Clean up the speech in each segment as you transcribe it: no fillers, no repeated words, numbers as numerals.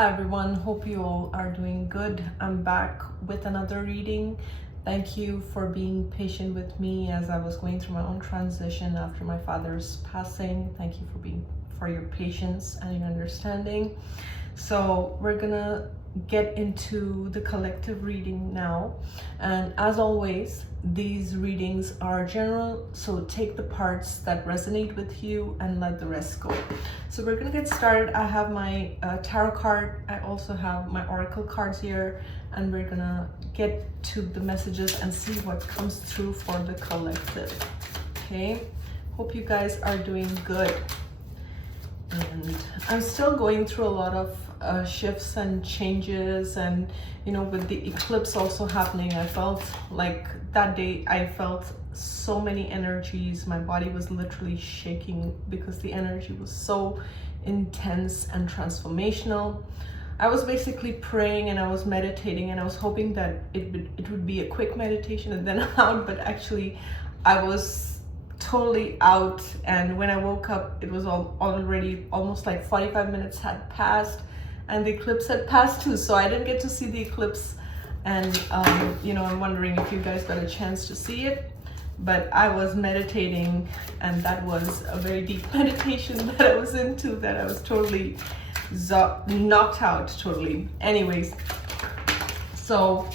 Hi everyone, hope you all are doing good. I'm back with another reading. Thank you for being patient with me as I was going through my own transition after my father's passing. Thank you for your patience and your understanding. So we're gonna get into the collective reading now, and as always, these readings are general, so take the parts that resonate with you and let the rest go. So we're gonna get started. I have my tarot card, I also have my oracle cards here, and we're gonna get to the messages and see what comes through for the collective. Okay, hope you guys are doing good. And I'm still going through a lot of shifts and changes, and with the eclipse also happening, I felt like that day I felt so many energies. My body was literally shaking because the energy was so intense and transformational. I was basically praying and I was meditating, and I was hoping that it would be a quick meditation and then out, but actually I was totally out, and when I woke up it was already almost like 45 minutes had passed and the eclipse had passed too, so I didn't get to see the eclipse. And I'm wondering if you guys got a chance to see it, but I was meditating, and that was a very deep meditation that I was into, that I was totally knocked out totally. Anyways, so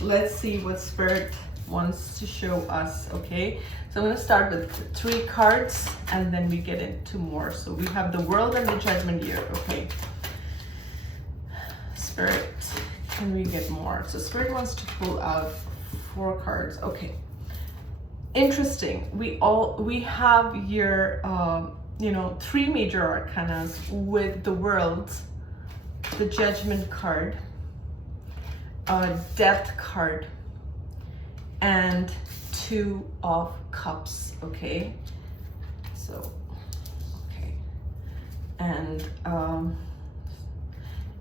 let's see what spirit wants to show us. Okay, so I'm going to start with 3 cards and then we get into more. So we have the World and the Judgment year. Okay, Spirit, can we get more? So Spirit wants to pull out 4 cards. Okay, interesting. We have your 3 major arcanas with the World, the Judgment card, Death card, and 2 of Cups. Okay, so okay,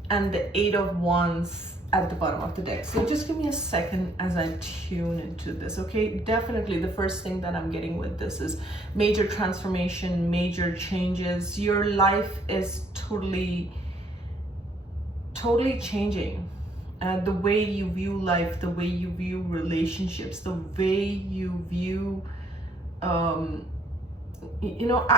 and the 8 of Wands at the bottom of the deck. So just give me a second as I tune into this. Okay, definitely the first thing that I'm getting with this is major transformation, major changes. Your life is totally changing. The way you view life, the way you view relationships, the way you view I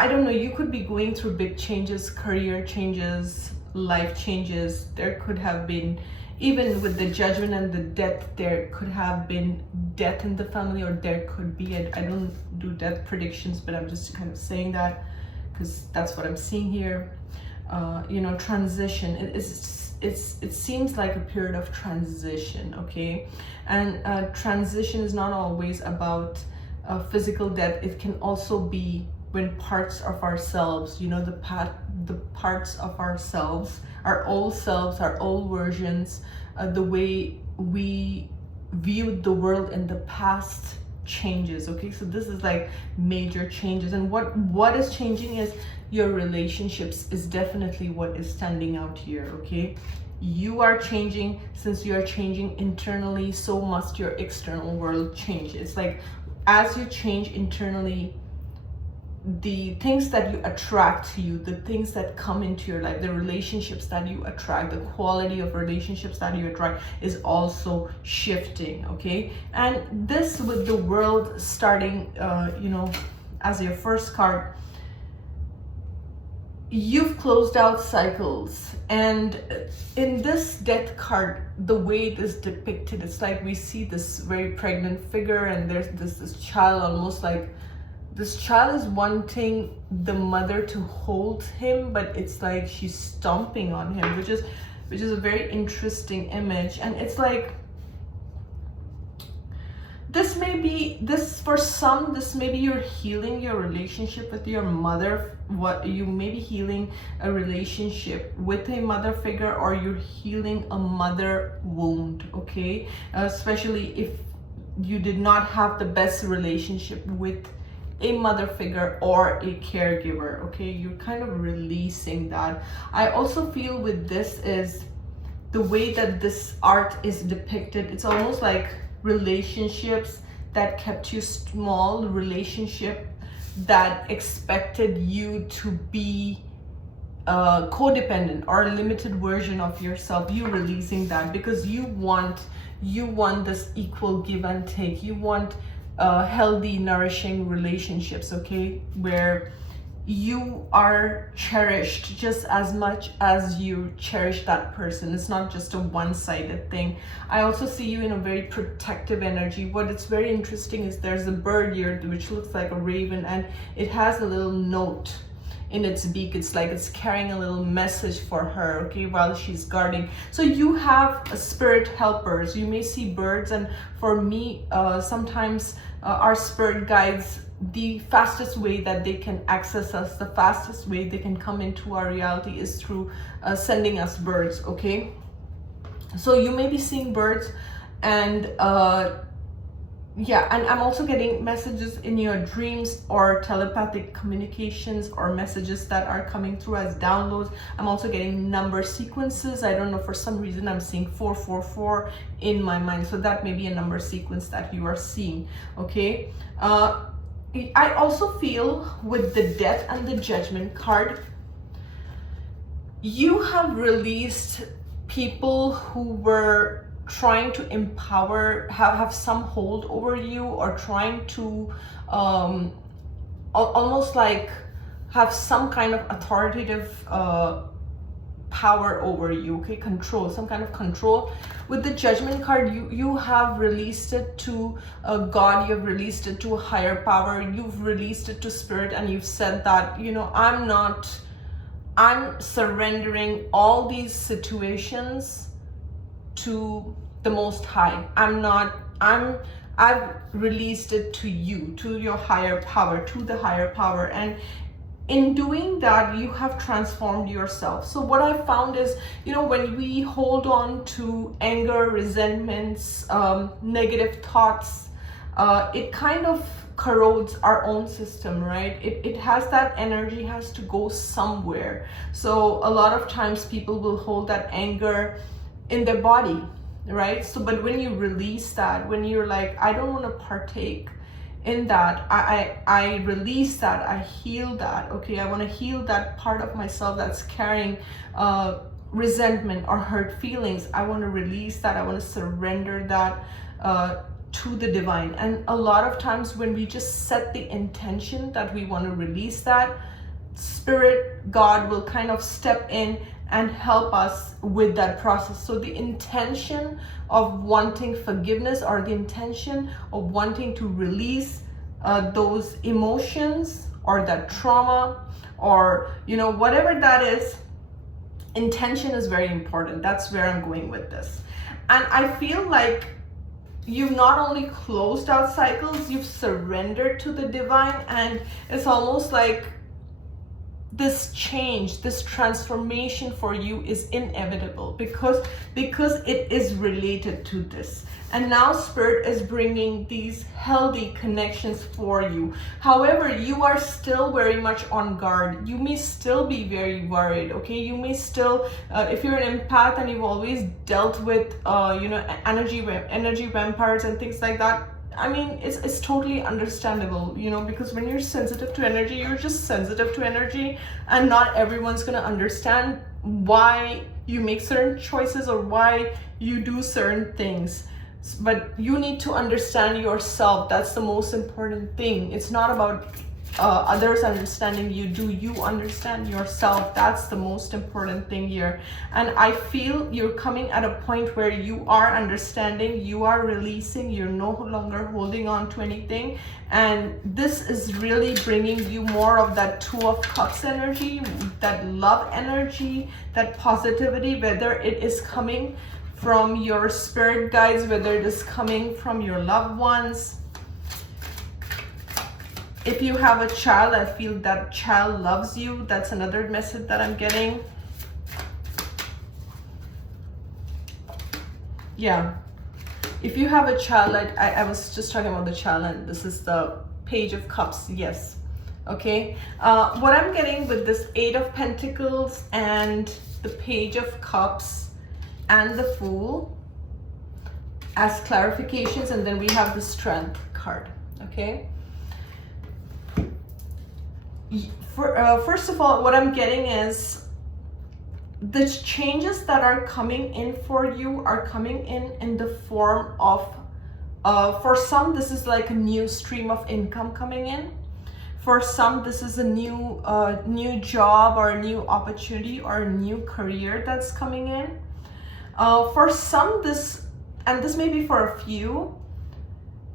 don't know, you could be going through big changes, career changes, life changes. There could have been, even with the Judgment and the Death, there could have been death in the family, or there could be I don't do death predictions, but I'm just kind of saying that because that's what I'm seeing here. Transition. It seems like a period of transition. Okay, and transition is not always about physical death. It can also be when parts of ourselves, the parts of ourselves, our old selves, our old versions, the way we viewed the world in the past changes. Okay, so this is like major changes, and what is changing is your relationships is definitely what is standing out here. Okay, you are changing. Since you are changing internally, so must your external world change. It's like as you change internally, the things that you attract to you, the things that come into your life, the relationships that you attract, the quality of relationships that you attract is also shifting. Okay, and this with the World starting as your first card, you've closed out cycles. And in this Death card, the way it is depicted, it's like we see this very pregnant figure, and there's this child, almost like this child is wanting the mother to hold him, but it's like she's stomping on him, which is a very interesting image. And it's like for some, this may be you're healing your relationship with your mother. What you may be healing a relationship with a mother figure, or you're healing a mother wound. Okay, especially if you did not have the best relationship with a mother figure or a caregiver. Okay, you're kind of releasing that. I also feel with this is the way that this art is depicted, it's almost like relationships that kept you small, relationship that expected you to be codependent or a limited version of yourself, you releasing that, because you want this equal give and take. You want healthy, nourishing relationships, okay, where you are cherished just as much as you cherish that person. It's not just a one-sided thing. I also see you in a very protective energy. What is very interesting is there's a bird here which looks like a raven, and it has a little note in its beak. It's like it's carrying a little message for her, okay, while she's guarding. So you have spirit helpers. You may see birds, and for me, sometimes our spirit guides, the fastest way that they can access us, the fastest way they can come into our reality is through sending us birds, okay? So you may be seeing birds, and yeah, and I'm also getting messages in your dreams or telepathic communications or messages that are coming through as downloads. I'm also getting number sequences. I don't know, for some reason I'm seeing 444 in my mind. So that may be a number sequence that you are seeing, okay? I also feel with the Death and the Judgment card, you have released people who were trying to empower, have some hold over you, or trying to almost like have some kind of authoritative power over you, okay, control, some kind of control. With the Judgment card, you have released it to God, you have released it to a higher power, you've released it to spirit, and you've said that, you know, I'm surrendering all these situations to the Most High. I've released it to you, to your higher power, to the higher power. And in doing that, you have transformed yourself. So what I found is, you know, when we hold on to anger, resentments, negative thoughts, it kind of corrodes our own system, right? It has that energy, has to go somewhere. So a lot of times people will hold that anger in their body, right? So, but when you release that, when you're like, I don't want to partake in that, I release that, I heal that, okay? I want to heal that part of myself that's carrying resentment or hurt feelings. I want to release that. I want to surrender that to the divine. And a lot of times when we just set the intention that we want to release that, Spirit, God will kind of step in and help us with that process. So the intention of wanting forgiveness, or the intention of wanting to release those emotions or that trauma, or, you know, whatever that is, intention is very important. That's where I'm going with this. And I feel like you've not only closed out cycles, you've surrendered to the divine, and it's almost like this change, this transformation for you is inevitable, because it is related to this. And now Spirit is bringing these healthy connections for you. However, you are still very much on guard. You may still be very worried, okay? You may still, if you're an empath and you've always dealt with, you know, energy vampires and things like that, I mean, it's totally understandable, you know, because when you're sensitive to energy, you're just sensitive to energy, and not everyone's going to understand why you make certain choices or why you do certain things. But you need to understand yourself. That's the most important thing. It's not about others understanding you. Do you understand yourself? That's the most important thing here. And I feel you're coming at a point where you are understanding, you are releasing, you're no longer holding on to anything. And this is really bringing you more of that Two of Cups energy, that love energy, that positivity, whether it is coming from your spirit guides, whether it is coming from your loved ones. If you have a child, I feel that child loves you. That's another message that I'm getting. Yeah. If you have a child, I was just talking about the child, and this is the Page of Cups. Yes. Okay. What I'm getting with this Eight of Pentacles and the Page of Cups and the Fool as clarifications, and then we have the Strength card. Okay. First of all, what I'm getting is the changes that are coming in for you are coming in the form of, for some, this is like a new stream of income coming in. For some, this is a new job or a new opportunity or a new career that's coming in. For some, this may be for a few,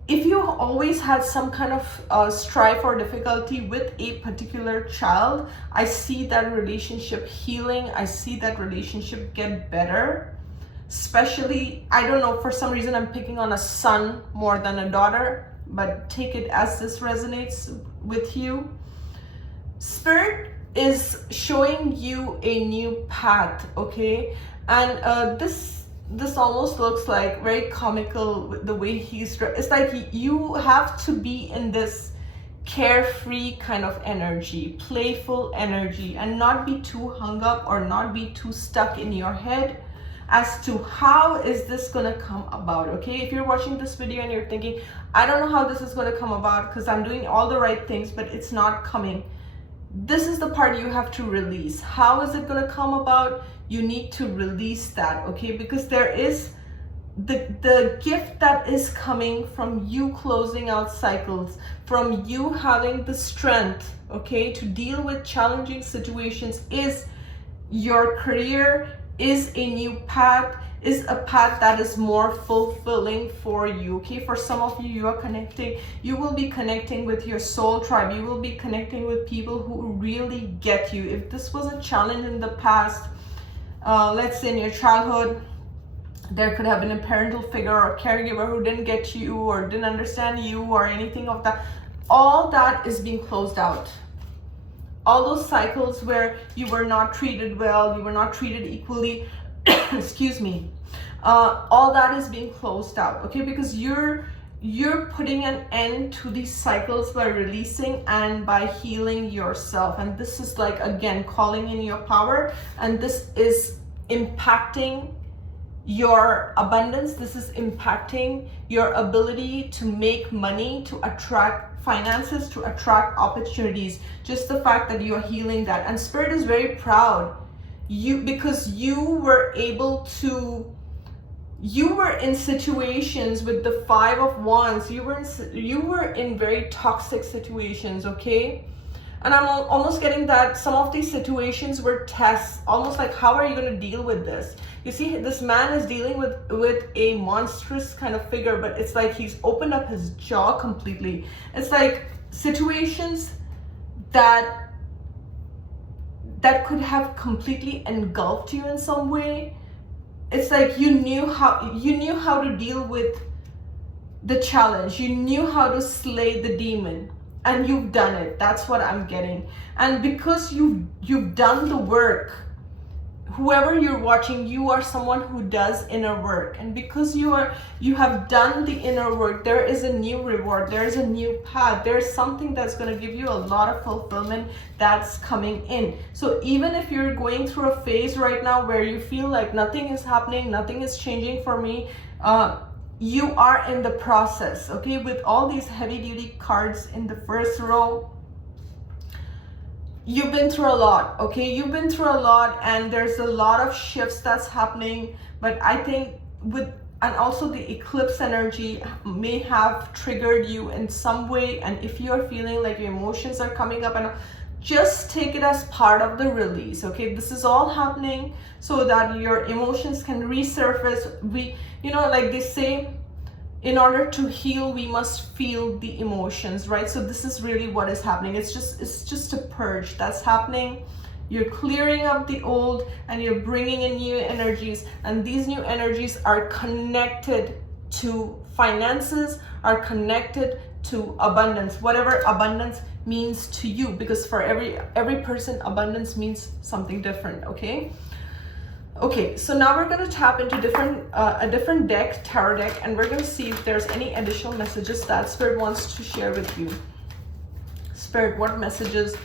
if you always had some kind of strife or difficulty with a particular child, I see that relationship healing. I see that relationship get better. Especially, I don't know, for some reason I'm picking on a son more than a daughter, but take it as this resonates with you. Spirit is showing you a new path, okay? And this almost looks like very comical with the way he's dressed. It's like you have to be in this carefree kind of energy, playful energy, and not be too hung up or not be too stuck in your head as to how is this gonna come about, okay? If you're watching this video and you're thinking, I don't know how this is gonna come about because I'm doing all the right things, but it's not coming. This is the part you have to release. How is it gonna come about? You need to release that, okay? Because there is the gift that is coming from you closing out cycles, from you having the strength, okay, to deal with challenging situations, is your career, is a new path, is a path that is more fulfilling for you, okay? For some of you, you will be connecting with your soul tribe. You will be connecting with people who really get you. If this was a challenge in the past, let's say in your childhood, there could have been a parental figure or caregiver who didn't get you or didn't understand you or anything of that. All that is being closed out. All those cycles where you were not treated well, you were not treated equally, excuse me, all that is being closed out, okay? Because you're putting an end to these cycles by releasing and by healing yourself. And this is like, again, calling in your power, and this is impacting your abundance. This is impacting your ability to make money, to attract finances, to attract opportunities. Just the fact that you are healing that. And Spirit is very proud because you were able to, you were in situations with the 5 of Wands, you were in very toxic situations, okay? And I'm almost getting that some of these situations were tests, almost like, how are you going to deal with this? You see, this man is dealing with a monstrous kind of figure, but it's like he's opened up his jaw completely. It's like situations that could have completely engulfed you in some way. It's like you knew how to deal with the challenge. You knew how to slay the demon, and you've done it. That's what I'm getting. And because you've done the work, whoever you're watching, you are someone who does inner work. And because you have done the inner work, there is a new reward. There is a new path. There's something that's going to give you a lot of fulfillment that's coming in. So even if you're going through a phase right now where you feel like nothing is happening, nothing is changing for me, you are in the process, okay? With all these heavy duty cards in the first row, you've been through a lot, okay? You've been through a lot, and there's a lot of shifts that's happening. But I think and also the eclipse energy may have triggered you in some way. And if you're feeling like your emotions are coming up, and just take it as part of the release, okay? This is all happening so that your emotions can resurface. Like they say, in order to heal, we must feel the emotions, right? So this is really what is happening. It's just a purge that's happening. You're clearing up the old and you're bringing in new energies. And these new energies are connected to finances, are connected to abundance, whatever abundance means to you, because for every person, abundance means something different, okay? Okay, so now we're going to tap into a different deck, tarot deck, and we're going to see if there's any additional messages that Spirit wants to share with you. Spirit, what messages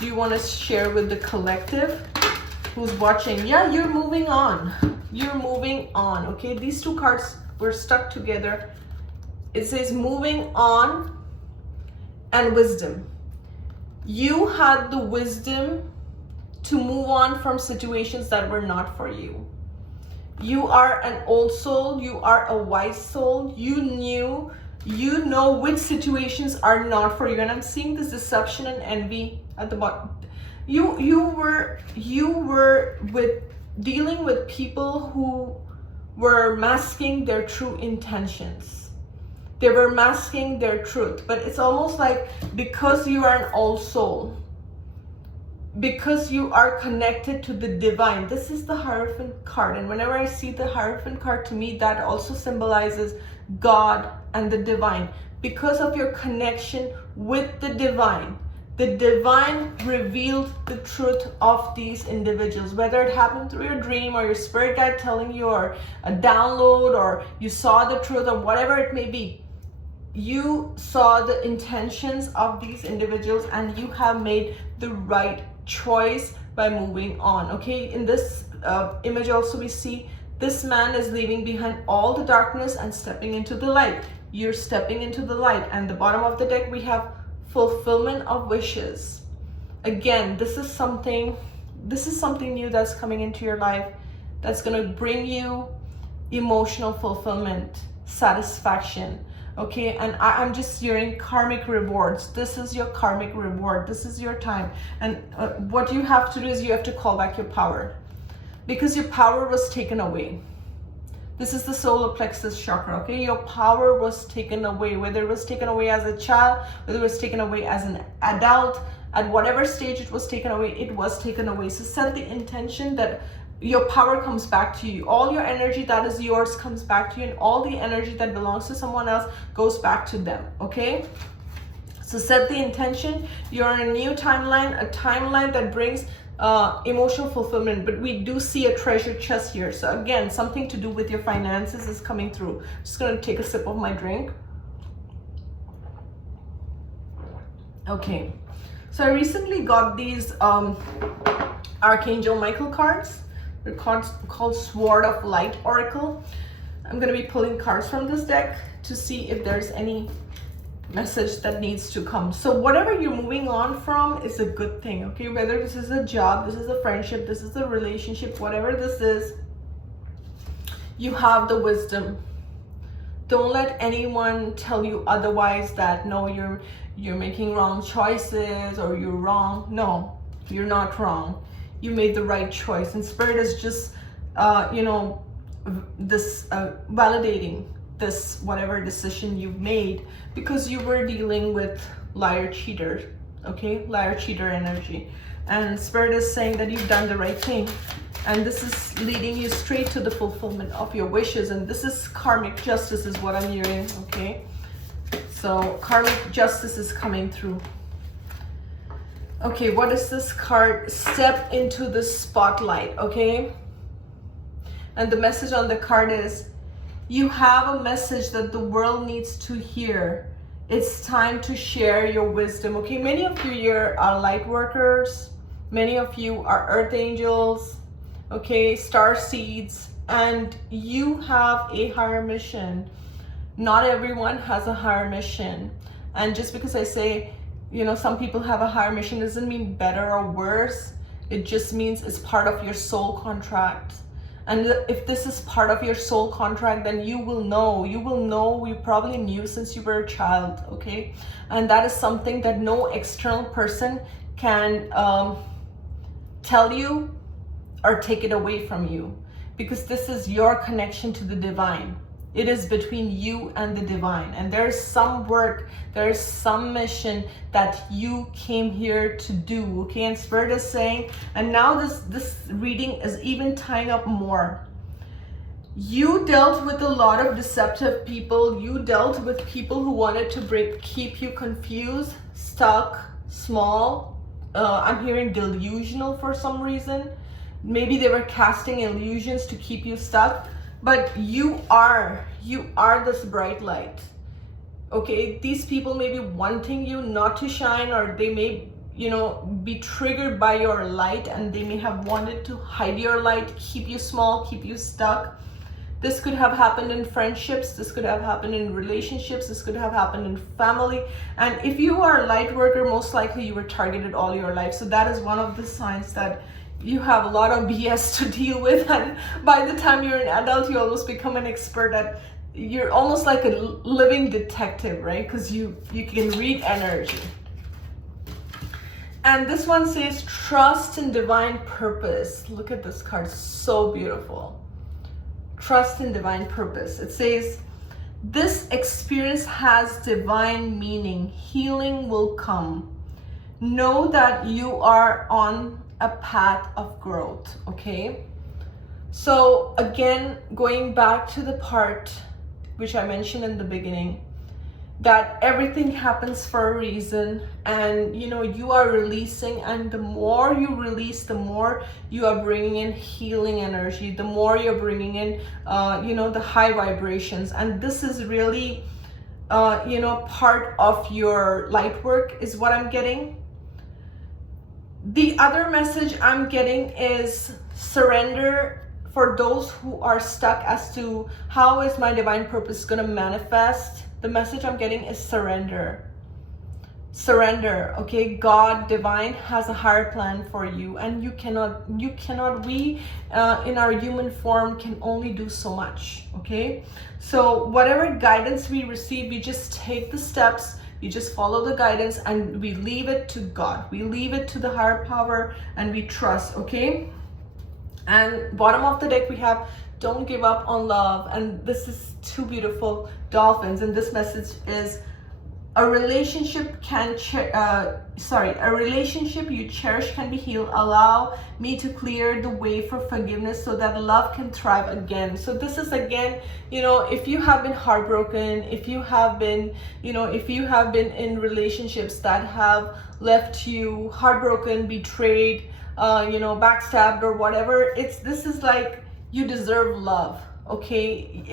do you want to share with the collective who's watching? Yeah, you're moving on. You're moving on, okay? These two cards were stuck together. It says moving on and wisdom. You had the wisdom to move on from situations that were not for you. You are an old soul, you are a wise soul. You know which situations are not for you. And I'm seeing this deception and envy at the bottom. You were with dealing with people who were masking their true intentions. They were masking their truth. But it's almost like, because you are an old soul, because you are connected to the divine. This is the Hierophant card, and whenever I see the Hierophant card, to me that also symbolizes God and the divine. Because of your connection with the divine revealed the truth of these individuals, whether it happened through your dream or your spirit guide telling you, or a download, or you saw the truth, or whatever it may be. You saw the intentions of these individuals and you have made the right choice by moving on. Okay, in this image also we see this man is leaving behind all the darkness and stepping into the light. You're stepping into the light. And the bottom of the deck we have fulfillment of wishes. Again, this is something new that's coming into your life, that's going to bring you emotional fulfillment, satisfaction. Okay, and I'm just hearing karmic rewards. This is your karmic reward. This is your time. And what you have to do is you have to call back your power, because your power was taken away. This is the solar plexus chakra. Okay, your power was taken away, whether it was taken away as a child, whether it was taken away as an adult, at whatever stage it was taken away, it was taken away. So set the intention that your power comes back to you. All your energy that is yours comes back to you, and all the energy that belongs to someone else goes back to them. Okay, so set the intention. You're in a new timeline, a timeline that brings emotional fulfillment. But we do see a treasure chest here. So again, something to do with your finances is coming through. Just gonna take a sip of my drink. Okay, so I recently got these Archangel Michael cards. They're called Sword of Light Oracle. I'm going to be pulling cards from this deck to see if there's any message that needs to come. So whatever you're moving on from is a good thing, okay? Whether this is a job, this is a friendship, this is a relationship, whatever this is, you have the wisdom. Don't let anyone tell you otherwise, that no, you're making wrong choices or you're wrong. No, you're not wrong. You made the right choice, and Spirit is just validating this whatever decision you've made, because you were dealing with liar cheater. Okay, liar cheater energy, and Spirit is saying that you've done the right thing, and this is leading you straight to the fulfillment of your wishes. And this is karmic justice is what I'm hearing. Okay, so karmic justice is coming through. Okay, what is this card? Step into the spotlight. Okay, and the message on the card is, you have a message that the world needs to hear. It's time to share your wisdom. Okay, many of you here are light workers. Many of you are earth angels. Okay, star seeds, and you have a higher mission. Not everyone has a higher mission, and just because I say, some people have a higher mission doesn't mean better or worse. It just means it's part of your soul contract. And if this is part of your soul contract, then you will know, you probably knew since you were a child, okay? And that is something that no external person can tell you or take it away from you, because this is your connection to the divine. It is between you and the divine, and there's some work, there's some mission that you came here to do, okay? And Spirit is saying, and now this reading is even tying up more. You dealt with a lot of deceptive people. You dealt with people who wanted to keep you confused, stuck, small. I'm hearing delusional for some reason. Maybe they were casting illusions to keep you stuck. But you are this bright light. Okay, these people may be wanting you not to shine, or they may, be triggered by your light, and they may have wanted to hide your light, keep you small, keep you stuck. This could have happened in friendships, this could have happened in relationships, this could have happened in family. And if you are a light worker, most likely you were targeted all your life. So that is one of the signs that you have a lot of BS to deal with, and by the time you're an adult, you almost become an expert at, you're almost like a living detective, right? Because you can read energy. And this one says trust in divine purpose. Look at this card, so beautiful. Trust in divine purpose. It says this experience has divine meaning. Healing will come. Know that you are on a path of growth. Okay, so again, going back to the part which I mentioned in the beginning, that everything happens for a reason, and you are releasing, and the more you release, the more you are bringing in healing energy, the more you're bringing in the high vibrations. And this is really part of your light work is what I'm getting. The other message I'm getting is surrender. For those who are stuck as to how is my divine purpose going to manifest, the message I'm getting is surrender. Surrender, okay? God, divine, has a higher plan for you, and we in our human form can only do so much, okay? So whatever guidance we receive, we just take the steps, we just follow the guidance, and we leave it to God. We leave it to the higher power, and we trust, okay? And bottom of the deck, we have don't give up on love. And this is two beautiful dolphins. And this message is a relationship a relationship you cherish can be healed. Allow me to clear the way for forgiveness so that love can thrive again. So this is again, if you have been heartbroken, if you have been in relationships that have left you heartbroken, betrayed, backstabbed or whatever, this is like you deserve love, okay?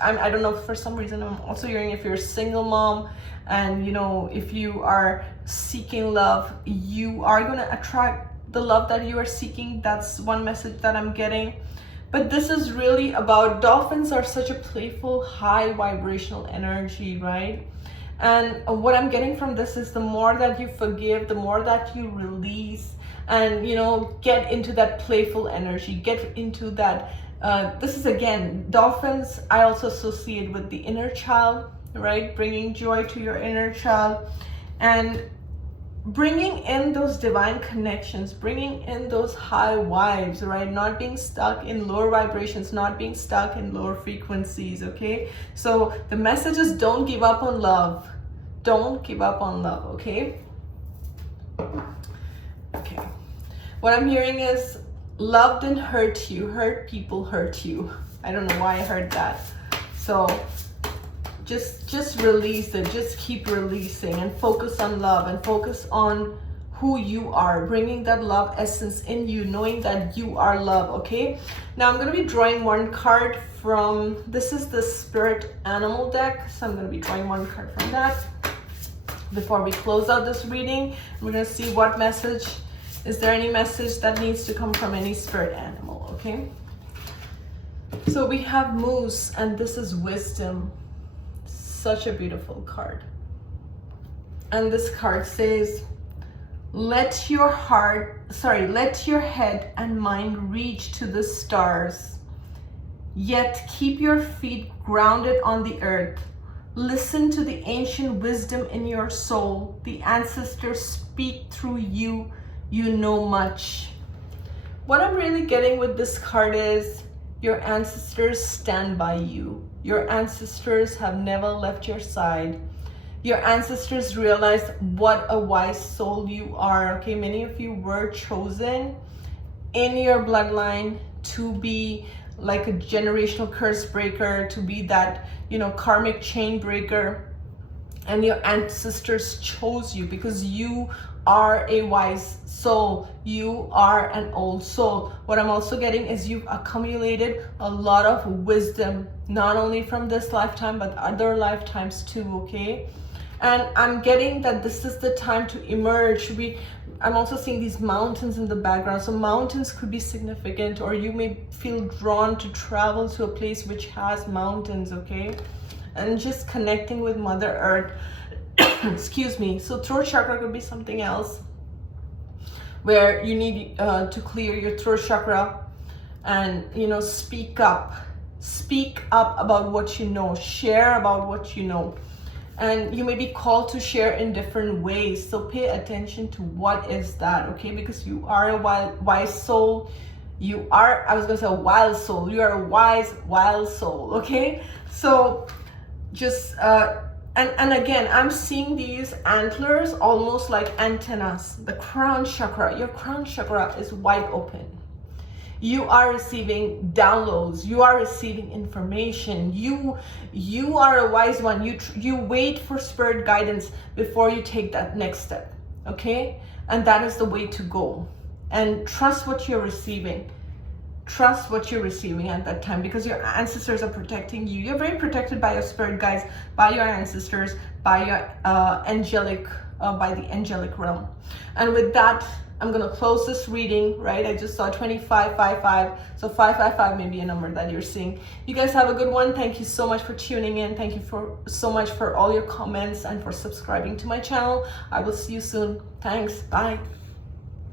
I don't know, for some reason I'm also hearing if you're a single mom and if you are seeking love, you are going to attract the love that you are seeking. That's one message that I'm getting. But this is really about, dolphins are such a playful, high vibrational energy, right? And what I'm getting from this is the more that you forgive, the more that you release, and get into that playful energy, get into that this is again, dolphins I also associate with the inner child, right? Bringing joy to your inner child and bringing in those divine connections, bringing in those high vibes, right? Not being stuck in lower vibrations, not being stuck in lower frequencies, okay? So the message is don't give up on love. Don't give up on love, okay? Okay. What I'm hearing is love didn't hurt you. Hurt people hurt you. I don't know why I heard that. So just release it. Just keep releasing and focus on love and focus on who you are, bringing that love essence in you, knowing that you are love, okay? Now I'm going to be drawing one card from, this is the Spirit Animal deck, so I'm going to be drawing one card from that before we close out this reading. We're going to see what message, is there any message that needs to come from any spirit animal, okay? So we have Moose, and this is wisdom. Such a beautiful card. And this card says, let your head and mind reach to the stars, yet keep your feet grounded on the earth. Listen to the ancient wisdom in your soul. The ancestors speak through you. You know much. What I'm really getting with this card is your ancestors stand by you. Your ancestors have never left your side. Your ancestors realized what a wise soul you are. Okay, many of you were chosen in your bloodline to be like a generational curse breaker, to be that, karmic chain breaker. And your ancestors chose you because you are a wise soul. You are an old soul. What I'm also getting is you've accumulated a lot of wisdom, not only from this lifetime, but other lifetimes too, okay? And I'm getting that this is the time to emerge. I'm also seeing these mountains in the background. So mountains could be significant, or you may feel drawn to travel to a place which has mountains, okay? And just connecting with Mother Earth. Excuse me. So throat chakra could be something else, where you need to clear your throat chakra and, you know, speak up about what you know, share about what you know. And you may be called to share in different ways, so pay attention to what is that, okay? Because you are a wise soul. You are, I was gonna say a wild soul. You are a wise, wild soul, okay? So just and again, I'm seeing these antlers almost like antennas. The crown chakra, your crown chakra is wide open. You are receiving downloads. You are receiving information. You are a wise one. You wait for spirit guidance before you take that next step, okay? And that is the way to go. And trust what you're receiving. Trust what you're receiving at that time, because your ancestors are protecting you. You're very protected by your spirit guides, by your ancestors, by your by the angelic realm. And with that, I'm gonna close this reading, right? I just saw 2555, so 555 may be a number that you're seeing. You guys have a good one. Thank you so much for tuning in. Thank you so much for all your comments and for subscribing to my channel. I will see you soon. Thanks. Bye.